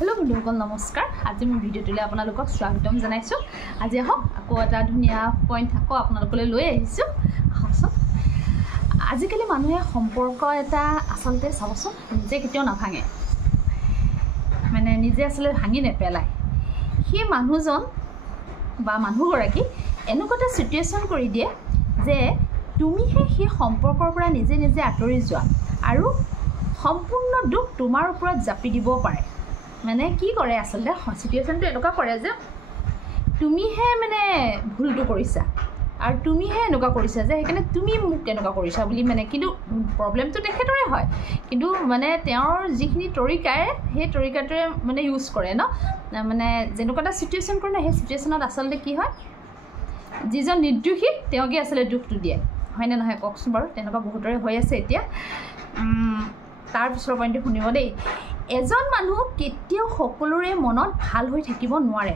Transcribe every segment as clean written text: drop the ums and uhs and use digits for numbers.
Hello बंधुসকল नमस्कार। आज मैं भिडिओटले आपनालोকক स्वागतम जनाइছো। आज आको एटा धुनिया पॉइंट आको आपनालोकले লৈ আহিছো। आजिकाলি मानुहे सम्पर्क एटा आसलते चाबसोन निजे केতিয়াও नाभाঙे, माने निजे आसले भाঙी नेपेलाय। সেই মানুহজন বা মানুহগৰাকী এনেকুৱা সিচুৱেশ্যন কৰি দিয়ে যে তুমিহে সেই সম্পৰ্কৰ পৰা নিজে নিজে আঁতৰি যোৱা আৰু সম্পূৰ্ণ দুখ তোমাৰ ওপৰত জাপি দিব পাৰে। মানে কি কৰে আসলে সিচুৱেশ্যনটো এনেকুৱা কৰে যে তুমিহে মানে ভুলটো কৰিছা আৰু তুমিহে এনেকুৱা কৰিছা যে সেইকাৰণে তুমি মোক এনেকুৱা কৰিছা বুলি মানে, কিন্তু প্ৰবলেমটো তেখেতৰে হয়, কিন্তু মানে তেওঁৰ যিখিনি তৰিকাৰে সেই তৰিকাটোৱে মানে ইউজ কৰে ন, মানে যেনেকুৱা এটা সিচুৱেশ্যন কৰে ন, সেই সিচুৱেশ্যনত আচলতে কি হয় যিজন নিৰ্দোষী তেওঁকে আসলে দুখটো দিয়ে, হয়নে নহয় কওকচোন বাৰু। তেনেকুৱা বহুতৰে হৈ আছে এতিয়া। তাৰ পিছৰ পইণ্টটো শুনিব দেই। এজন মানুহ কেতিয়াও সকলোৰে মনত ভাল হৈ থাকিব নোৱাৰে,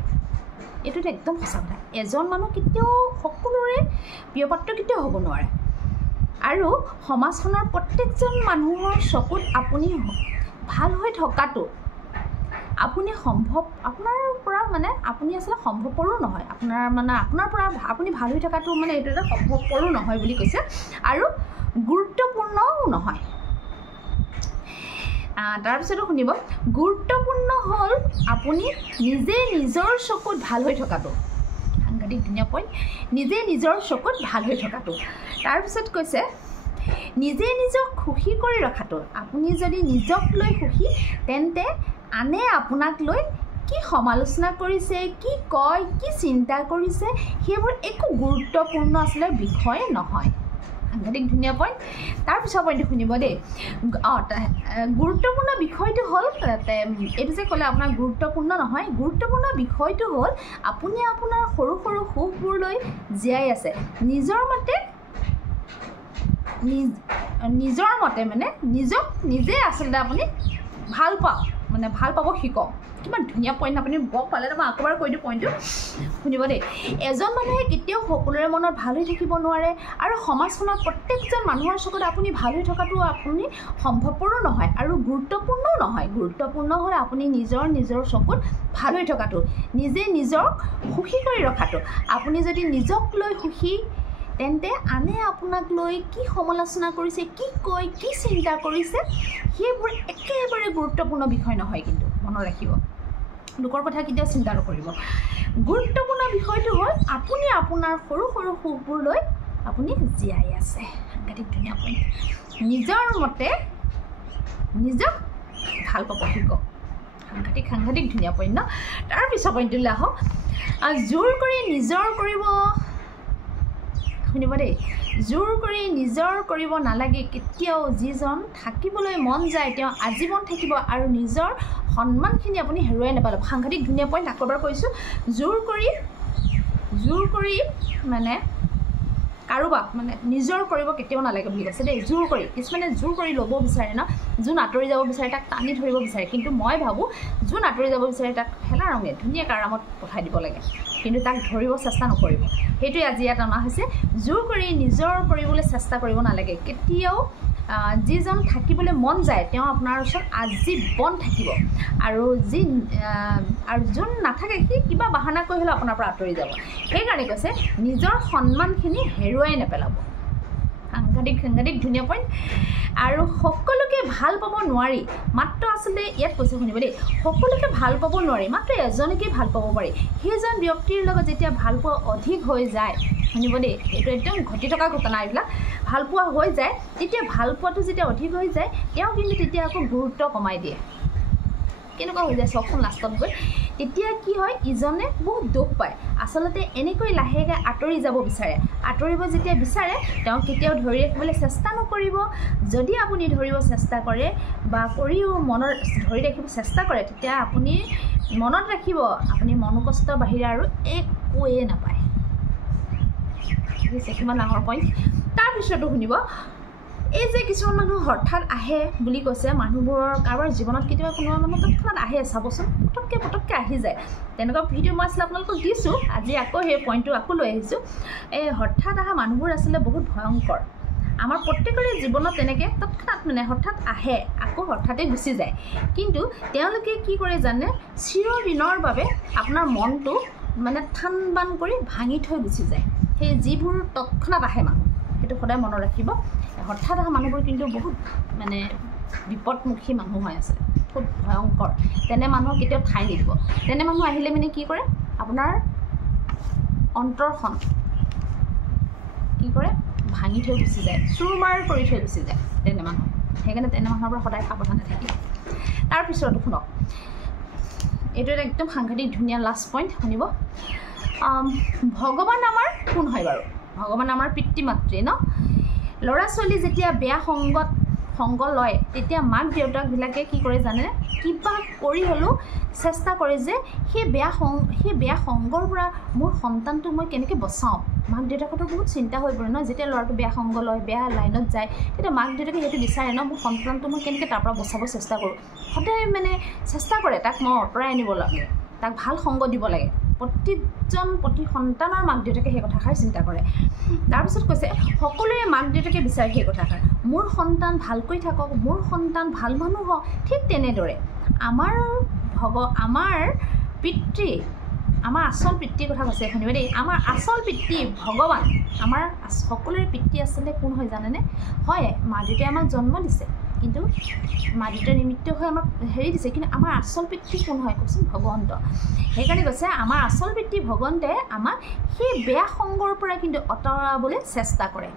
এইটোতো একদম সঁচা কথা। এজন মানুহ কেতিয়াও সকলোৰে প্ৰিয় পাত্ৰ কেতিয়াও হ'ব নোৱাৰে আৰু সমাজখনৰ প্ৰত্যেকজন মানুহৰ চকুত আপুনি ভাল হৈ থকাটো আপুনি সম্ভৱ, আপোনাৰ পৰা মানে আপুনি আসলে সম্ভৱপৰো নহয়, আপোনাৰ পৰা আপুনি ভাল হৈ থকাটো মানে এইটো এটা সম্ভৱপৰো নহয় বুলি কৈছে আৰু গুৰুত্বপূৰ্ণও নহয়। তাৰপিছতো শুনিব, গুৰুত্বপূৰ্ণ হ'ল আপুনি নিজে নিজৰ চকুত ভাল হৈ থকাটো। সাংঘাতিক ধুনীয়া পইণ্ট, নিজে নিজৰ চকুত ভাল হৈ থকাটো। তাৰপিছত কৈছে নিজে নিজক সুখী কৰি ৰখাটো। আপুনি যদি নিজক লৈ সুখী, তেন্তে আনে আপোনাক লৈ কি সমালোচনা কৰিছে, কি কয়, কি চিন্তা কৰিছে, সেইবোৰ একো গুৰুত্বপূৰ্ণ আচলতে বিষয় নহয়। সাংঘাতিক ধুনীয়া পইণ্ট। তাৰপিছৰ পইণ্টটো শুনিব দেই। গুৰুত্বপূৰ্ণ বিষয়টো হ'ল এইটো যে ক'লে আপোনাৰ গুৰুত্বপূৰ্ণ নহয়, গুৰুত্বপূৰ্ণ বিষয়টো হ'ল আপুনি আপোনাৰ সৰু সৰু সুখবোৰ লৈ জীয়াই আছে। নিজৰ মতে মানে নিজক নিজে আচলতে আপুনি ভাল পাওক, মানে ভাল পাব শিকক। কিমান ধুনীয়া পইণ্ট আপুনি বৰ পালে। মই আকৌ এবাৰ কৈ দিওঁ পইণ্টটো শুনিব দেই। এজন মানুহে কেতিয়াও সকলোৰে মনত ভাল হৈ থাকিব নোৱাৰে আৰু সমাজখনত প্ৰত্যেকজন মানুহৰ চকুত আপুনি ভাল হৈ থকাটো আপুনি সম্ভৱপৰো নহয় আৰু গুৰুত্বপূৰ্ণও নহয়। গুৰুত্বপূৰ্ণ হ'লে আপুনি নিজৰ চকুত ভাল হৈ থকাটো, নিজে নিজক সুখী কৰি ৰখাটো। আপুনি যদি নিজক লৈ সুখী, তেন্তে আনে আপোনাক লৈ কি সমালোচনা কৰিছে, কি কয়, কি চিন্তা কৰিছে, সেইবোৰ একেবাৰে গুৰুত্বপূৰ্ণ বিষয় নহয়। কিন্তু মনত ৰাখিব, লোকৰ কথা কেতিয়াও চিন্তা নকৰিব। গুৰুত্বপূৰ্ণ বিষয়টো হ'ল আপুনি আপোনাৰ সৰু সৰু সুখবোৰ লৈ আপুনি জীয়াই আছে। সাংঘাতিক ধুনীয়া পইণ্ট। নিজৰ মতে নিজক ভাল পাব শিকক। সাংঘাতিক ধুনীয়া পইণ্ট ন। তাৰপিছৰ পইণ্টটোলৈ আহক। জোৰ কৰি নিজৰ কৰিব, শুনিব দেই, জোৰ কৰি নিজৰ কৰিব নালাগে কেতিয়াও। যিজন থাকিবলৈ মন যায় তেওঁ আজীৱন থাকিব আৰু নিজৰ সন্মানখিনি আপুনি হেৰুৱাই নাপালে। সাংঘাতিক ধুনীয়া পইণ্ট। আকৌ এবাৰ কৈছোঁ, জোৰ কৰি মানে কাৰোবাক মানে নিজৰ কৰিব কেতিয়াও নালাগে বুলি কৈছে দেই। জোৰ কৰি, কিছুমানে জোৰ কৰি ল'ব বিচাৰে ন, যোন আঁতৰি যাব বিচাৰে তাক টানি ধৰিব বিচাৰে, কিন্তু মই ভাবোঁ যোন আঁতৰি যাব বিচাৰে তাক খেলা ৰঙে ধুনীয়াকৈ আৰামত পঠাই দিব লাগে, কিন্তু তাক ধৰিব চেষ্টা নকৰিব। সেইটোৱে আজি ইয়াত অনা হৈছে। জোৰ কৰি নিজৰ কৰিবলৈ চেষ্টা কৰিব নালাগে কেতিয়াও। যিজন থাকিবলৈ মন যায় তেওঁ আপোনাৰ ওচৰত আজীৱন থাকিব আৰু যোন নাথাকে সি কিবা বাহানা কৰি হ'লেও আপোনাৰ পৰা আঁতৰি যাব। সেইকাৰণে কৈছে নিজৰ সন্মানখিনি হেৰুৱাই নেপেলাব। সাংঘাতিক ধুনীয়া পইণ্ট। আৰু সকলোকে ভাল পাব নোৱাৰি, মাত্ৰ আচলতে ইয়াত কৈছে শুনিব দেই, সকলোকে ভাল পাব নোৱাৰি, মাত্ৰ এজনকেই ভাল পাব পাৰি। সেইজন ব্যক্তিৰ লগত যেতিয়া ভাল পোৱা অধিক হৈ যায়, শুনিব দেই, এইটো একদম ঘটি থকা ঘটনা, এইবিলাক ভাল পোৱা হৈ যায়, তেতিয়া ভাল পোৱাটো যেতিয়া অধিক হৈ যায় তেওঁ কিন্তু তেতিয়া আকৌ গুৰুত্ব কমাই দিয়ে। কেনেকুৱা হৈ যায় চাওকচোন লাষ্টত গৈ। তেতিয়া কি হয়, ইজনে বহুত দুখ পায়। আচলতে এনেকৈ লাহেকৈ আঁতৰি যাব বিচাৰে। আঁতৰিব যেতিয়া বিচাৰে তেওঁ কেতিয়াও ধৰি ৰাখিবলৈ চেষ্টা নকৰিব। যদি আপুনি ধৰিব চেষ্টা কৰে বা কৰিও মনত ধৰি ৰাখিব চেষ্টা কৰে, তেতিয়া আপুনি মনত ৰাখিব আপুনি মনোকষ্টৰ বাহিৰে আৰু একোৱে নাপায়। কিমান ডাঙৰ পইণ্ট। তাৰপিছতো শুনিব, এই যে কিছুমান মানুহ হঠাৎ আহে বুলি কৈছে, মানুহবোৰৰ কাৰোবাৰ জীৱনত কেতিয়াবা কোনোবা মানুহ তৎক্ষণাত আহে, চাবচোন পটককৈ আহি যায়। তেনেকুৱা ভিডিঅ' মই আচলতে আপোনালোকক দিছোঁ। আজি আকৌ সেই পইণ্টটো আকৌ লৈ আহিছোঁ। এই হঠাৎ অহা মানুহবোৰ আচলতে বহুত ভয়ংকৰ আমাৰ প্ৰত্যেকৰে জীৱনত তেনেকৈ তৎক্ষণাত মানে হঠাৎ আহে আকৌ হঠাতে গুচি যায় কিন্তু তেওঁলোকে কি কৰে জানে চিৰদিনৰ বাবে আপোনাৰ মনটো মানে থান বান কৰি ভাঙি থৈ গুচি যায় সেই যিবোৰ তৎক্ষণাত আহে মানুহ সেইটো সদায় মনত ৰাখিব হঠাৎ অহা মানুহবোৰ কিন্তু বহুত মানে বিপদমুখী মানুহ হৈ আছে খুব ভয়ংকৰ তেনে মানুহক কেতিয়াও ঠাই নিদিব তেনে মানুহ আহিলে মানে কি কৰে আপোনাৰ অন্তৰখন কি কৰে ভাঙি থৈ গুচি যায় চুৰমাৰ কৰি থৈ গুচি যায় তেনে মানুহ সেইকাৰণে তেনে মানুহৰ পৰা সদায় সাৱধানে থাকিব তাৰপিছত শুনক এইটো এটা একদম সাংঘাতিক ধুনীয়া লাষ্ট পইণ্ট শুনিব ভগৱান আমাৰ কোন হয় বাৰু ভগৱান আমাৰ পিতৃ মাতৃ ন ল'ৰা ছোৱালী যেতিয়া বেয়া সংগ লয় তেতিয়া মাক দেউতাকবিলাকে কি কৰে জানে কিবা কৰি হ'লেও চেষ্টা কৰে যে সেই বেয়া সংগৰ পৰা মোৰ সন্তানটো মই কেনেকৈ বচাওঁ মাক দেউতাকতো বহুত চিন্তা হৈ পৰে ন যেতিয়া ল'ৰাটো বেয়া সংগ লয় বেয়া লাইনত যায় তেতিয়া মাক দেউতাকে সেইটো বিচাৰে ন মোৰ সন্তানটো মই কেনেকৈ তাৰ পৰা বচাব চেষ্টা কৰোঁ সদায় মানে চেষ্টা কৰে তাক মই আঁতৰাই আনিব লাগে তাক ভাল সংগ দিব লাগে প্ৰতি সন্তানৰ মাক দেউতাকে সেই কথাষাৰ চিন্তা কৰে তাৰপিছত কৈছে সকলোৰে মাক দেউতাকে বিচাৰে সেই কথাষাৰ মোৰ সন্তান ভালকৈ থাকক মোৰ সন্তান ভাল মানুহ হওক ঠিক তেনেদৰে আমাৰ পিতৃ আমাৰ আচল পিতৃৰ কথা কৈছে শুনিব দেই আমাৰ আচল পিতৃ ভগৱান আমাৰ সকলোৰে পিতৃ আচলতে কোন হয় জানেনে হয় মা দেউতাই আমাক জন্ম দিছে কিন্তু মা দেউতাৰ নিমিত্ত হৈ আমাক হেৰি দিছে কিন্তু আমাৰ আচল পিতৃ কোন হয় কৈছে ভগৱন্ত সেইকাৰণে কৈছে আমাৰ আচল পিতৃ ভগৱন্তে আমাক সেই বেয়া সংগৰ পৰা কিন্তু আঁতৰাবলৈ চেষ্টা কৰে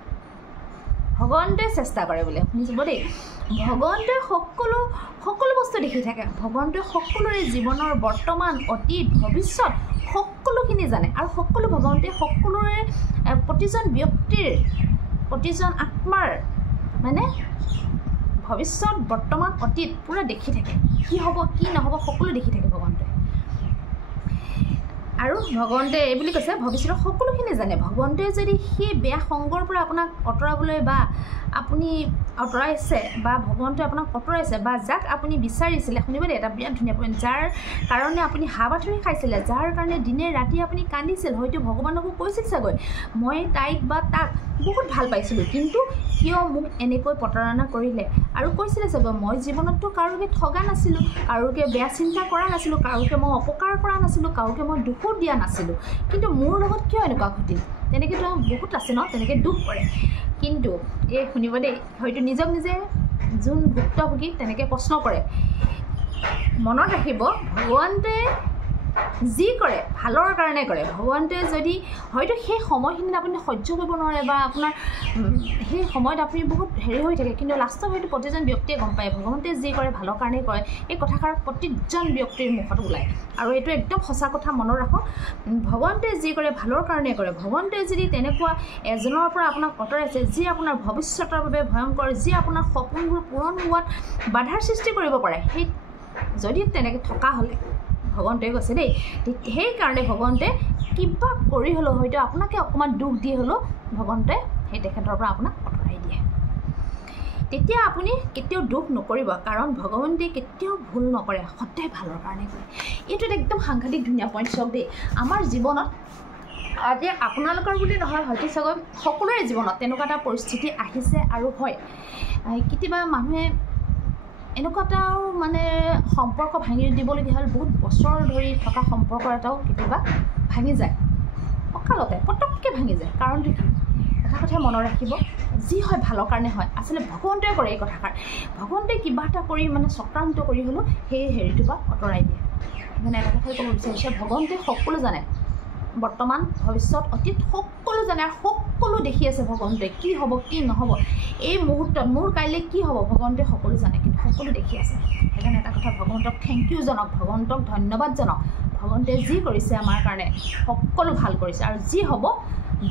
ভগৱন্তই চেষ্টা কৰে বোলে শুনিব দেই ভগৱন্তই সকলো বস্তু দেখি থাকে ভগৱন্তই সকলোৰে জীৱনৰ বৰ্তমান অতীত ভৱিষ্যত সকলোখিনি জানে আৰু ভগৱন্তই সকলোৰে প্ৰতিজন ব্যক্তিৰ প্ৰতিজন আত্মাৰ মানে ভৱিষ্যত বৰ্তমান অতীত পুৰা দেখি থাকে কি হ'ব কি নহ'ব সকলো দেখি থাকে ভগৱন্তই আৰু ভগৱন্তই এই বুলি কৈছে ভৱিষ্যতৰ সকলোখিনি জানে ভগৱন্তই যদি সেই বেয়া সংগৰ পৰা আপোনাক আঁতৰাবলৈ বা আপুনি আঁতৰাইছে বা ভগৱন্তই আপোনাক আঁতৰাইছে বা যাক আপুনি বিচাৰিছিলে শুনিব দেই এটা বিৰাট ধুনীয়া পইণ্ট যাৰ কাৰণে আপুনি হাবাথুৰি খাইছিলে যাৰ কাৰণে দিনে ৰাতি আপুনি কান্দিছিল হয়তো ভগৱানকো কৈছিল চাগৈ মই তাইক বা তাক বহুত ভাল পাইছিলোঁ কিন্তু কিয় মোক এনেকৈ প্ৰতাৰণা কৰিলে আৰু কৈছিলে চাগৈ মই জীৱনততো কাৰোকে ঠগা নাছিলোঁ কাৰোকে বেয়া চিন্তা কৰা নাছিলোঁ কাৰোকে মই অপকাৰ কৰা নাছিলোঁ কাৰোকে মই দুখো দিয়া নাছিলোঁ কিন্তু মোৰ লগত কিয় এনেকুৱা ঘটিল তেনেকৈতো বহুত আছে ন তেনেকৈ দুখ কৰে কিন্তু এই শুনিব দেই হয়তো নিজক নিজে যোন ভুক্তভোগী তেনেকৈ প্ৰশ্ন কৰে মনত ৰাখিব ভগৱন্তই যি কৰে ভালৰ কাৰণে কৰে ভগৱন্তই যদি হয়তো সেই সময়খিনিত আপুনি সহ্য কৰিব নোৱাৰে বা আপোনাৰ সেই সময়ত আপুনি বহুত হেৰি হৈ থাকে কিন্তু লাষ্টত হয়তো প্ৰতিজন ব্যক্তিয়ে গম পায় ভগৱন্তই যি কৰে ভালৰ কাৰণেই কৰে এই কথাষাৰ প্ৰতিজন ব্যক্তিৰ মুখত ওলায় আৰু এইটো একদম সঁচা কথা মনত ৰাখক ভগৱন্তই যি কৰে ভালৰ কাৰণেই কৰে ভগৱন্তই যদি তেনেকুৱা এজনৰ পৰা আপোনাক আঁতৰাইছে যি আপোনাৰ ভৱিষ্যতৰ বাবে ভয়ংকৰ যি আপোনাৰ সপোনবোৰ পূৰণ হোৱাত বাধাৰ সৃষ্টি কৰিব পাৰে সেই যদি তেনেকৈ থকা হ'লে ভগৱন্তই কৈছে দেই সেইকাৰণে ভগৱন্তই কিবা কৰি হ'লেও হয়তো আপোনাকে অকণমান দুখ দি হ'লেও ভগৱন্তই সেই তেখেতৰ পৰা আপোনাক আঁতৰাই দিয়ে তেতিয়া আপুনি কেতিয়াও দুখ নকৰিব কাৰণ ভগৱন্তই কেতিয়াও ভুল নকৰে সদায় ভালৰ কাৰণে কৰে এইটো একদম সাংঘাতিক ধুনীয়া পইণ্ট চাওক দেই আমাৰ জীৱনত আজি আপোনালোকৰ বুলি নহয় হয়তো চাগৈ সকলোৰে জীৱনত তেনেকুৱা এটা পৰিস্থিতি আহিছে আৰু হয় কেতিয়াবা মানুহে এনেকুৱা এটাও মানে সম্পৰ্ক ভাঙি দিবলগীয়া হ'ল বহুত বছৰ ধৰি থকা সম্পৰ্ক এটাও কেতিয়াবা ভাঙি যায় অকালতে পটককৈ ভাঙি যায় কাৰণটো কি এটা কথা মনত ৰাখিব যি হয় ভালৰ কাৰণে হয় আচলতে ভগৱন্তই কৰে এই কথাষাৰ ভগৱন্তই কিবা এটা কৰি মানে চক্ৰান্ত কৰি হ'লেও সেই হেৰিটোৰ পৰা আঁতৰাই দিয়ে মানে এটা কথাই ক'ব বিচাৰিছে ভগৱন্তই সকলো জানে বৰ্তমান ভৱিষ্যত অতীত সকলো জানে আৰু সকলো দেখি আছে ভগৱন্তই কি হ'ব কি নহ'ব এই মুহূৰ্তত মোৰ কাইলৈ কি হ'ব ভগৱন্তই সকলো জানে কিন্তু সকলো দেখি আছে সেইকাৰণে এটা কথা ভগৱন্তক থেংক ইউ জনাওক ভগৱন্তক ধন্যবাদ জনাওক ভগৱন্তই যি কৰিছে আমাৰ কাৰণে সকলো ভাল কৰিছে আৰু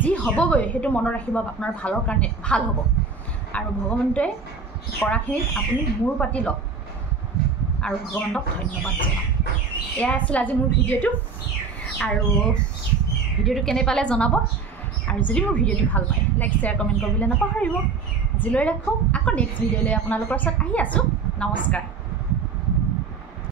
যি হ'বগৈ সেইটো মনত ৰাখিব আপোনাৰ ভালৰ কাৰণে ভাল হ'ব আৰু ভগৱন্তই কৰাখিনিত আপুনি মূৰ পাতি লওক আৰু ভগৱন্তক ধন্যবাদ জনাওক এয়া আছিল আজি মোৰ ভিডিঅ'টো আৰু ভিডিঅ'টো কেনে পালে জনাব আৰু যদি মোৰ ভিডিঅ'টো ভাল পায় লাইক শ্বেয়াৰ কমেণ্ট কৰিবলৈ নাপাহৰিব আজিলৈ ৰাখোঁ আকৌ নেক্সট ভিডিঅ'লৈ আপোনালোকৰ ওচৰত আহি আছোঁ নমস্কাৰ